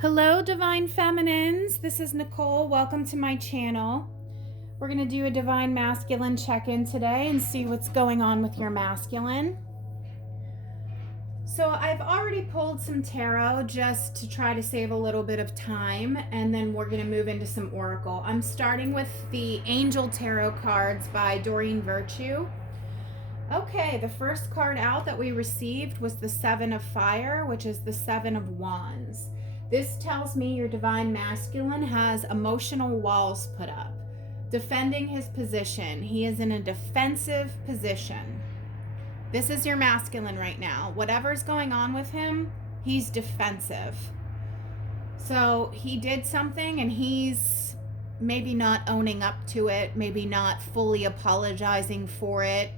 Hello, Divine Feminines. This is Nicole. Welcome to my channel. We're going to do a Divine Masculine check-in today and see what's going on with your masculine. So I've already pulled some tarot just to try to save a little bit of time, and then we're going to move into some oracle. I'm starting with the Angel Tarot cards by Doreen Virtue. Okay, the first card out that we received was the Seven of Fire, which is the Seven of Wands. This tells me your Divine Masculine has emotional walls put up, defending his position. He is in a defensive position. This is your masculine right now. Whatever's going on with him, he's defensive. So he did something and he's maybe not owning up to it, maybe not fully apologizing for it,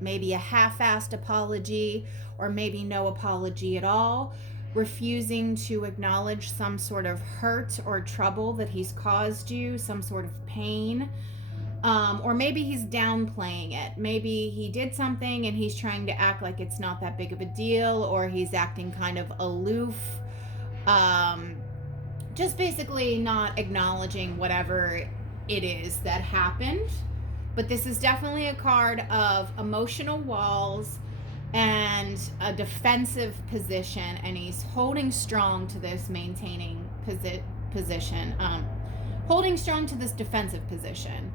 maybe a half-assed apology, or maybe no apology at all, refusing to acknowledge some sort of hurt or trouble that he's caused you, some sort of pain. Or maybe he's downplaying it. Maybe he did something and he's trying to act like it's not that big of a deal, or he's acting kind of aloof. Just basically not acknowledging whatever it is that happened. But this is definitely a card of emotional walls and a defensive position, and he's holding strong to this maintaining position, holding strong to this defensive position.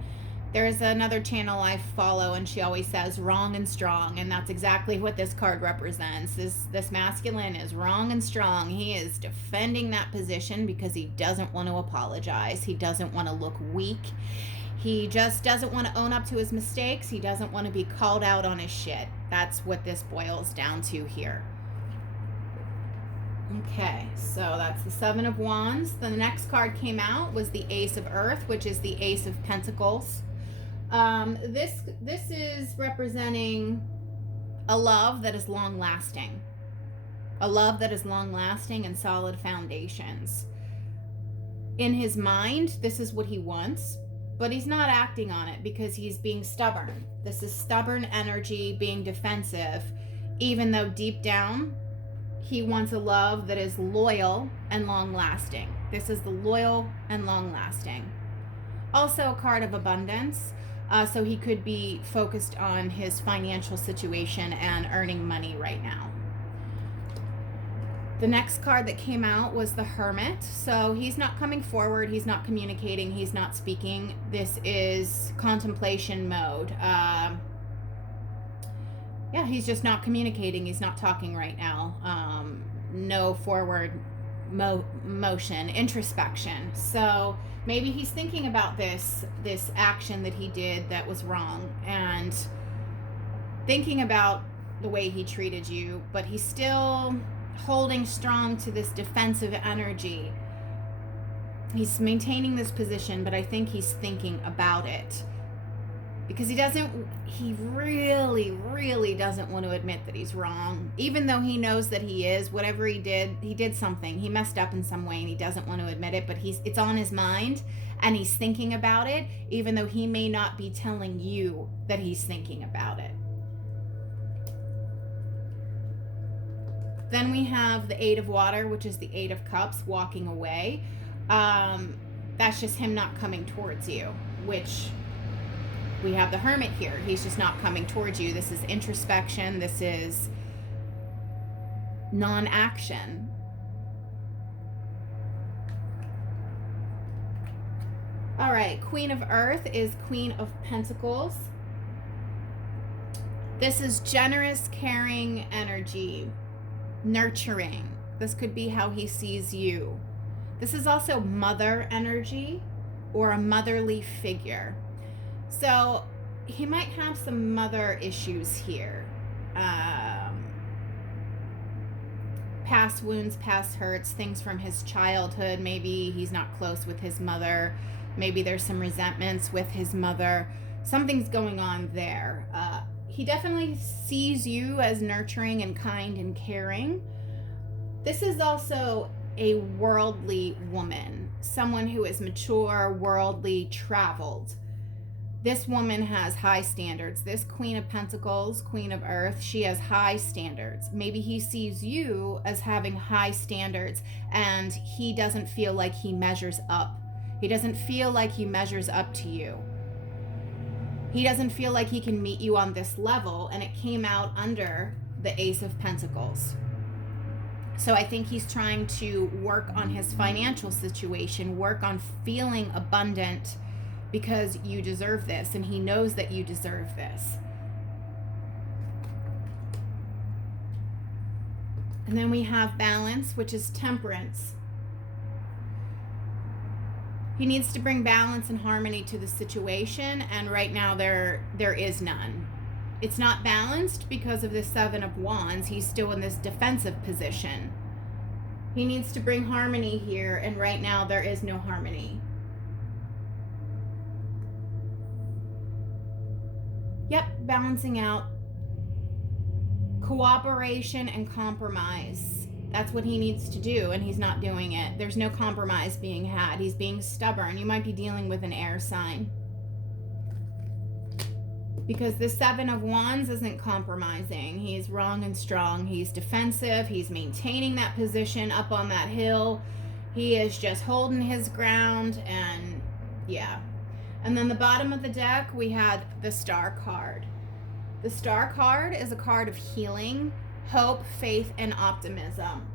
There's another channel I follow and she always says wrong and strong, and that's exactly what this card represents. This masculine is wrong and strong. He is defending that position because he doesn't want to apologize. He doesn't want to look weak. He just doesn't want to own up to his mistakes. He doesn't want to be called out on his shit. That's what this boils down to here. Okay, so that's the Seven of Wands. The next card came out was the Ace of Earth, which is the Ace of Pentacles. This is representing a love that is long-lasting. A love that is long-lasting and solid foundations. In his mind, this is what he wants, but he's not acting on it because he's being stubborn. This is stubborn energy being defensive, even though deep down, he wants a love that is loyal and long-lasting. This is the loyal and long-lasting. Also a card of abundance, so he could be focused on his financial situation and earning money right now. The next card that came out was the Hermit. So he's not coming forward, he's not communicating, he's not speaking. This is contemplation mode. Yeah, he's just not communicating, he's not talking right now. No forward motion, introspection. So maybe he's thinking about this action that he did that was wrong, and thinking about the way he treated you, but he's still holding strong to this defensive energy. He's maintaining this position, but I think he's thinking about it because he really doesn't want to admit that he's wrong, even though he knows that he is. Whatever he did something, he messed up in some way and he doesn't want to admit it, but it's on his mind and he's thinking about it, even though he may not be telling you that he's thinking about it. Then we have the Eight of Water, which is the Eight of Cups, walking away. That's just him not coming towards you, which we have the Hermit here. He's just not coming towards you. This is introspection. This is non-action. All right, Queen of Earth is Queen of Pentacles. This is generous, caring energy. Nurturing. This could be how he sees you. This is also mother energy or a motherly figure. So he might have some mother issues here. Past wounds, past hurts, things from his childhood. Maybe he's not close with his mother. Maybe there's some resentments with his mother. Something's going on there. He definitely sees you as nurturing and kind and caring. This is also a worldly woman, someone who is mature, worldly, traveled. This woman has high standards. This Queen of Pentacles, Queen of Earth, she has high standards. Maybe he sees you as having high standards and he doesn't feel like he measures up. He doesn't feel like he measures up to you. He doesn't feel like he can meet you on this level, and it came out under the Ace of Pentacles. So I think he's trying to work on his financial situation, work on feeling abundant, because you deserve this, and he knows that you deserve this. And then we have balance, which is temperance. He needs to bring balance and harmony to the situation, and right now there is none. It's not balanced because of the Seven of Wands. He's still in this defensive position. He needs to bring harmony here, and right now there is no harmony. Yep, balancing out. Cooperation and compromise. That's what he needs to do, and he's not doing it. There's no compromise being had. He's being stubborn. You might be dealing with an air sign. Because the Seven of Wands isn't compromising. He's wrong and strong. He's defensive. He's maintaining that position up on that hill. He is just holding his ground, and yeah. And then the bottom of the deck, we had the Star card. The Star card is a card of healing, hope, faith, and optimism.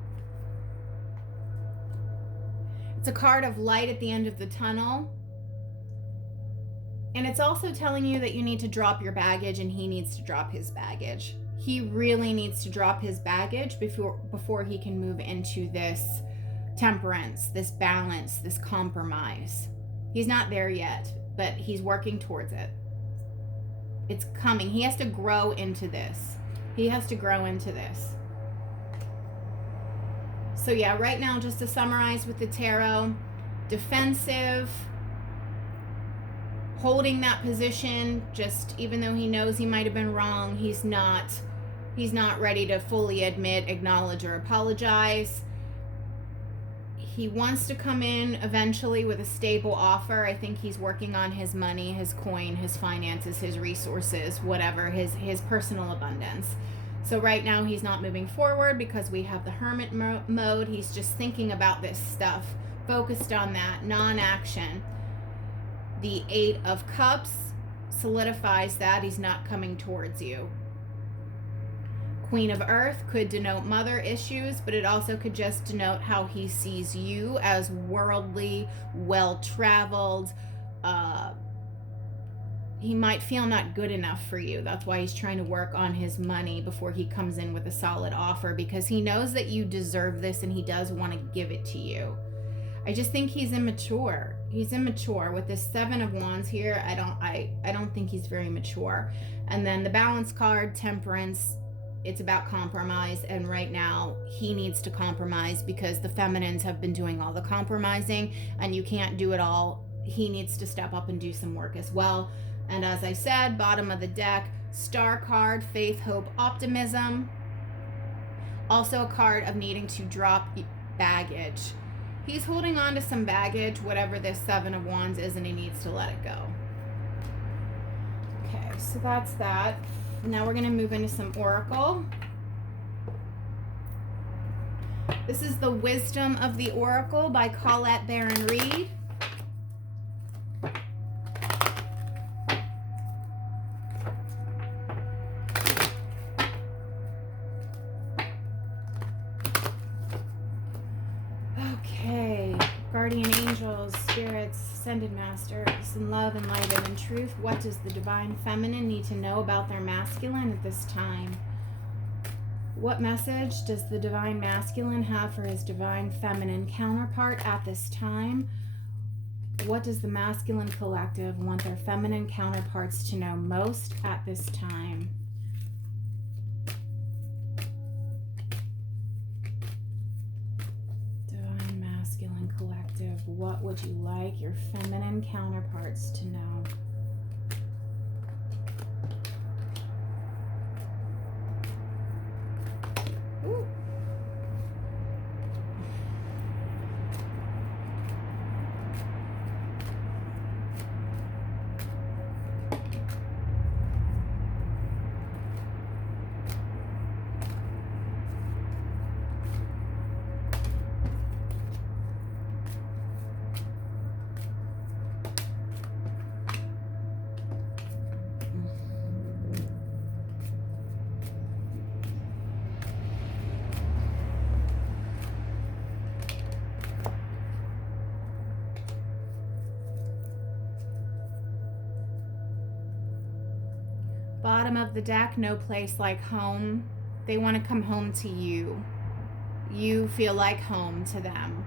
It's a card of light at the end of the tunnel. And it's also telling you that you need to drop your baggage, and he needs to drop his baggage. He really needs to drop his baggage before he can move into this temperance, this balance, this compromise. He's not there yet, but he's working towards it. It's coming. He has to grow into this. He has to grow into this. So yeah, right now, just to summarize with the tarot, defensive, holding that position, just even though he knows he might have been wrong, he's not ready to fully admit, acknowledge, or apologize. He wants to come in eventually with a stable offer. I think he's working on his money, his coin, his finances, his resources, whatever, his personal abundance. So right now he's not moving forward because we have the hermit mode. He's just thinking about this stuff, focused on that, non-action. The Eight of Cups solidifies that he's not coming towards you. Queen of Earth could denote mother issues, but it also could just denote how he sees you as worldly, well-traveled. He might feel not good enough for you. That's why he's trying to work on his money before he comes in with a solid offer, because he knows that you deserve this and he does want to give it to you. I just think he's immature. He's immature with this Seven of Wands here. I don't think he's very mature. And then the balance card, temperance, it's about compromise, and right now he needs to compromise because the feminines have been doing all the compromising, and you can't do it all. He needs to step up and do some work as well. And as I said, bottom of the deck, Star card, faith, hope, optimism. Also a card of needing to drop baggage. He's holding on to some baggage, whatever this Seven of Wands is, and he needs to let it go. Okay, so that's that. Now we're going to move into some Oracle. This is the Wisdom of the Oracle by Colette Baron Reed. Okay, guardian angels, spirits, ascended masters, in love and light and in truth, what does the divine feminine need to know about their masculine at this time? What message does the divine masculine have for his divine feminine counterpart at this time? What does the masculine collective want their feminine counterparts to know most at this time? Divine masculine collective, what would you like your feminine counterparts to know? Ooh. bottom of the deck, no place like home. They want to come home to you. You feel like home to them.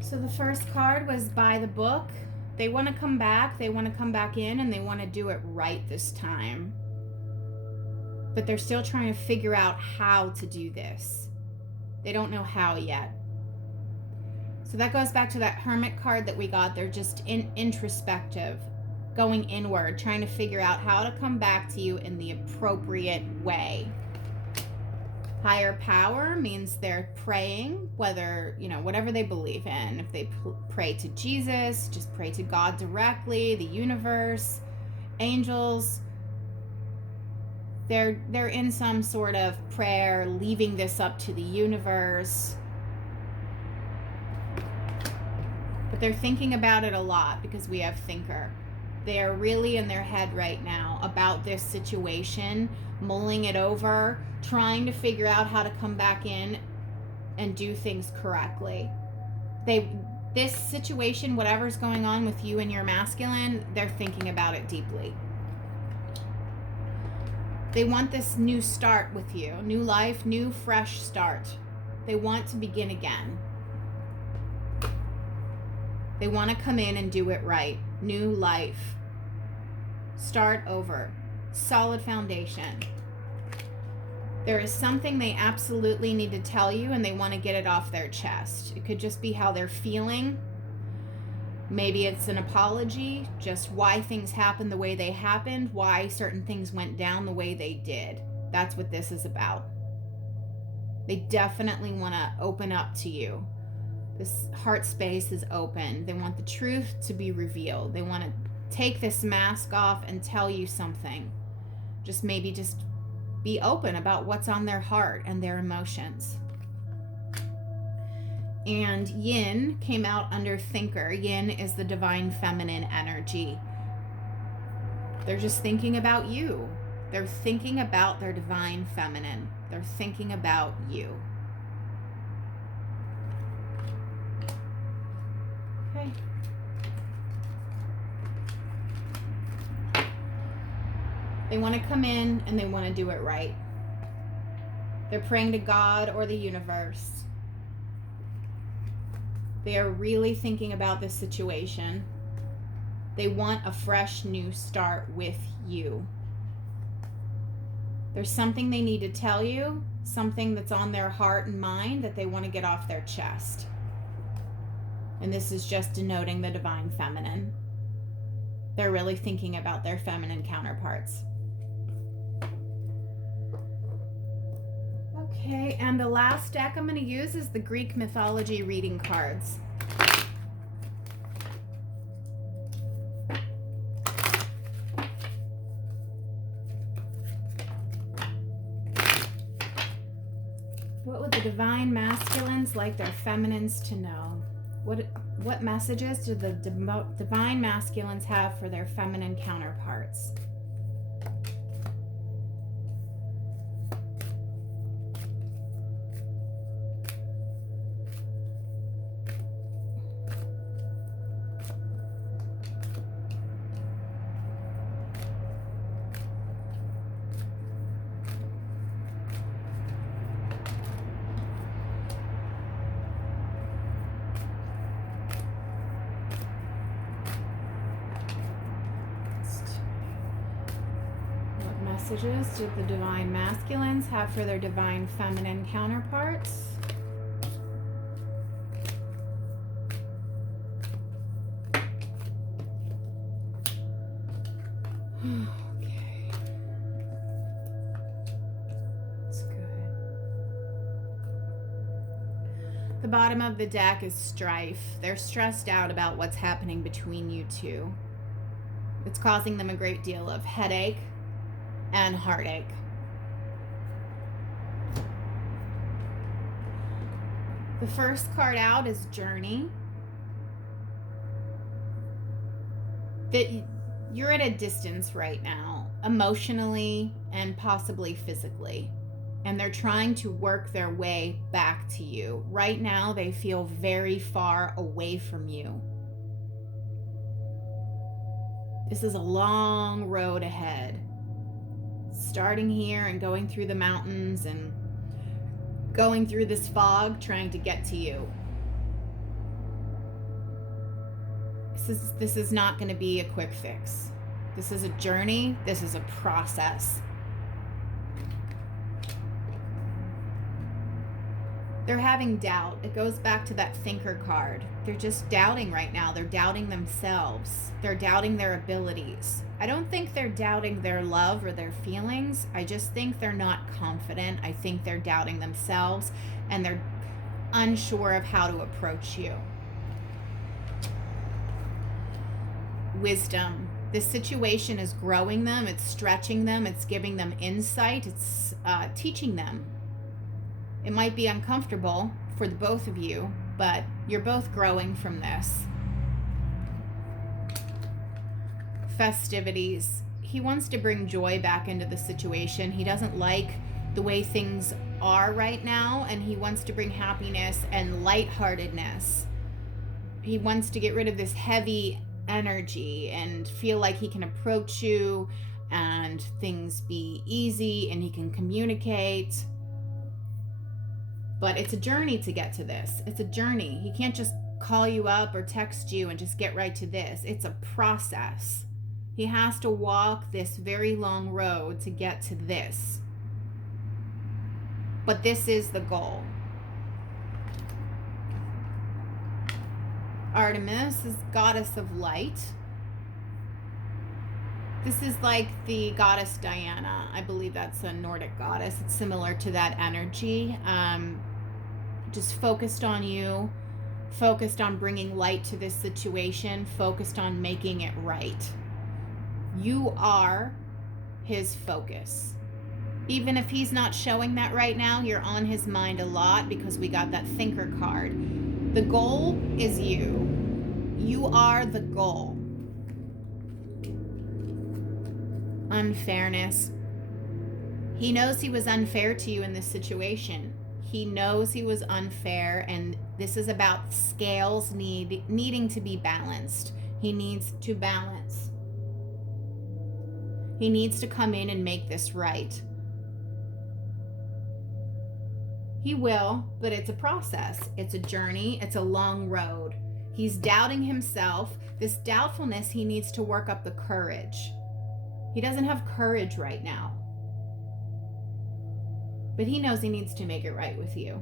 So the first card was by the book. They want to come back. They want to come back in, and they want to do it right this time. But they're still trying to figure out how to do this. They don't know how yet. So that goes back to that Hermit card that we got. They're just introspective, going inward, trying to figure out how to come back to you in the appropriate way. Higher power means they're praying, whether, whatever they believe in. If they pray to Jesus, just pray to God directly, the universe, angels. They're in some sort of prayer, leaving this up to the universe. But they're thinking about it a lot because we have thinker. They are really in their head right now about this situation, mulling it over, trying to figure out how to come back in and do things correctly. This situation, whatever's going on with you and your masculine, they're thinking about it deeply. They want this new start with you, new life, new fresh start. They want to begin again. They want to come in and do it right. New life. Start over. Solid foundation. There is something they absolutely need to tell you, and they want to get it off their chest. It could just be how they're feeling. Maybe it's an apology, just why things happened the way they happened, why certain things went down the way they did. That's what this is about. They definitely want to open up to you. This heart space is open. They want the truth to be revealed. They want to take this mask off and tell you something. Just be open about what's on their heart and their emotions. And yin came out under thinker. Yin is the divine feminine energy. They're just thinking about you. They're thinking about their divine feminine. They're thinking about you. Okay. They want to come in and they want to do it right. They're praying to God or the universe. They are really thinking about this situation. They want a fresh new start with you. There's something they need to tell you, something that's on their heart and mind that they want to get off their chest. And this is just denoting the divine feminine. They're really thinking about their feminine counterparts. Okay, and the last deck I'm going to use is the Greek mythology reading cards. What would the divine masculines like their feminines to know? What messages do the divine masculines have for their feminine counterparts? Messages do the divine masculines have for their divine feminine counterparts? Okay. That's good. The bottom of the deck is strife. They're stressed out about what's happening between you two. It's causing them a great deal of headache and heartache. The first card out is Journey. That you're at a distance right now, emotionally and possibly physically. and they're trying to work their way back to you. Right now, they feel very far away from you. This is a long road ahead. Starting here and going through the mountains and going through this fog, trying to get to you. This is not going to be a quick fix. This is a journey. This is a process. They're having doubt. It goes back to that thinker card. They're just doubting right now. They're doubting themselves. They're doubting their abilities. I don't think they're doubting their love or their feelings. I just think they're not confident. I think they're doubting themselves, and they're unsure of how to approach you. Wisdom. This situation is growing them. It's stretching them. It's giving them insight. It's teaching them. It might be uncomfortable for the both of you, but you're both growing from this. Festivities. He wants to bring joy back into the situation. He doesn't like the way things are right now, and he wants to bring happiness and lightheartedness. He wants to get rid of this heavy energy and feel like he can approach you and things be easy and he can communicate. But it's a journey to get to this. It's a journey. He can't just call you up or text you and just get right to this. It's a process. He has to walk this very long road to get to this. But this is the goal. Artemis is goddess of light. This is like the goddess Diana. I believe that's a Nordic goddess. It's similar to that energy. Just focused on you, focused on bringing light to this situation, focused on making it right. You are his focus. Even if he's not showing that right now, you're on his mind a lot because we got that thinker card. The goal is you. You are the goal. Unfairness. He knows he was unfair to you in this situation. He knows he was unfair, and this is about scales needing to be balanced. He needs to balance. He needs to come in and make this right. He will, but it's a process. It's a journey. It's a long road. He's doubting himself. This doubtfulness, he needs to work up the courage. He doesn't have courage right now. But he knows he needs to make it right with you.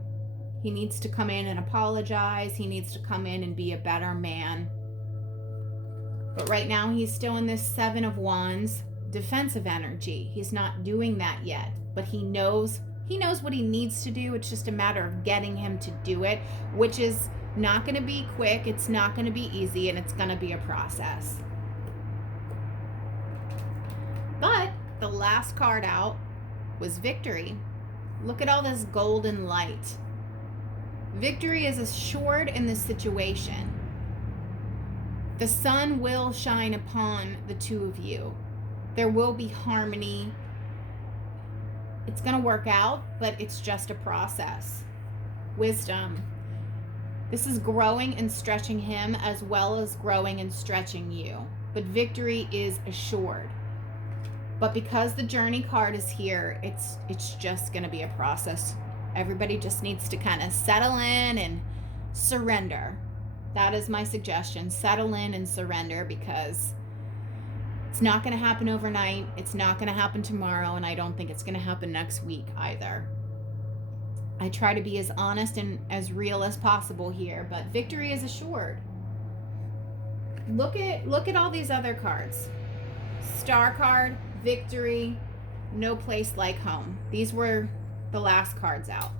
He needs to come in and apologize. He needs to come in and be a better man. But right now he's still in this 7 of Wands defensive energy. He's not doing that yet, but he knows what he needs to do. It's just a matter of getting him to do it, which is not going to be quick. It's not going to be easy, and it's going to be a process. But the last card out was victory. Look at all this golden light. Victory is assured in this situation. The sun will shine upon the two of you. There will be harmony. It's going to work out, but it's just a process. Wisdom. This is growing and stretching him as well as growing and stretching you. But victory is assured. But because the journey card is here, it's just going to be a process. Everybody just needs to kind of settle in and surrender. That is my suggestion. Settle in and surrender, because it's not going to happen overnight. It's not going to happen tomorrow, and I don't think it's going to happen next week either. I try to be as honest and as real as possible here, but victory is assured. Look at all these other cards. Star card, victory, no place like home. These were the last cards out.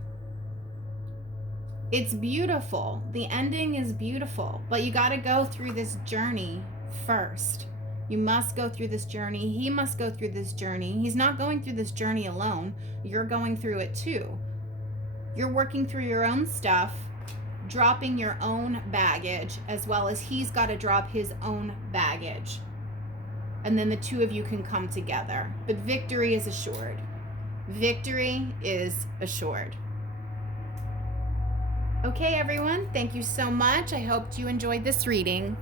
It's beautiful. The ending is beautiful, but you got to go through this journey first. You must go through this journey. He must go through this journey. He's not going through this journey alone. You're going through it too. You're working through your own stuff, dropping your own baggage, as well as he's got to drop his own baggage. And then the two of you can come together. But victory is assured. victory is assured. Okay, everyone, thank you so much. I hope you enjoyed this reading.